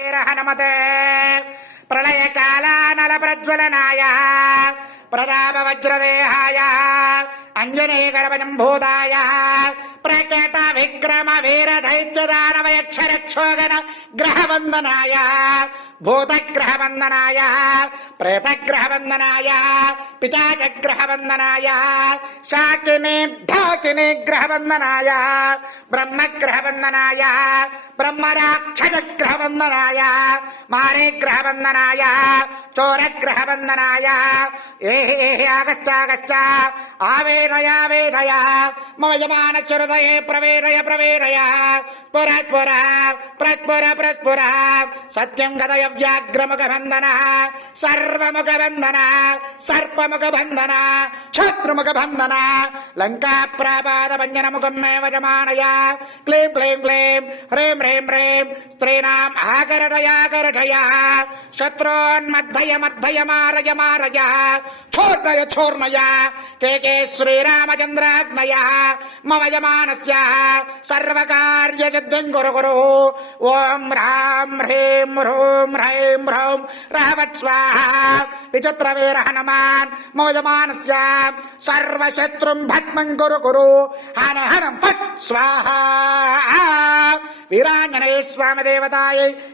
హనుమతే ప్రళయకాలానల ప్రజ్వలనాయ. ప్రతాప వజ్రదేహాయ. అంజనీకరభూతాయ ప్రకట విక్రమ వీర దైత్యదానవయక్షరక్షోగన గ్రహవందనాయ భూతగ్రహవందనాయ ప్రేతగ్రహవందనాయ పిచాచగ్రహవందనాయ శాకిని ధాకిని గ్రహవందనాయ బ్రహ్మగ్రహవందనాయ బ్రహ్మరాక్షసగ్రహవందనాయ మారేగ్రహవందనాయ చోరగ్రహవందనాయ ఏ ఆగశ్చాగశ్చ ఆవేదయావేదయ మమ యమాన చరుదయే ప్రవేరయ ప్రవేరయ పురస్పుర ప్రస్పుర ప్రస్పుర సత్యం గదయ వ్యాఘ్రముఖ బంధన సర్వముఖ బంధన सर्पमुख बन्धन छत्रमुख बन्धन लङ्का प्रापाद भञ्जन मुखम् क्लीम जमानय क्लीं ह्रीम क्लीं ह्रीं ह्रीं ह्रीं स्त्रीणाम् आकर्षयाकर्षय शत्रोन्मद्धय मद्धय मारय मारय छोर्नय छोर्नय के के श्रीरामचन्द्रात्मयः मम यमानस्याः सर्वकार्यसिद्धिम् गुरु गुरुः ॐ ह्रां ह्रीम ह्रूं ह्रैं ह्रौं रहवत्स्वाहा विचित्रवीरहनम् హనుమాన్ మమ యమానస్య సర్వశత్రుం భగ్మం గురు కురు హన హనం ఫట్ స్వాహ వీరాంజనే స్వామి దేవతాయై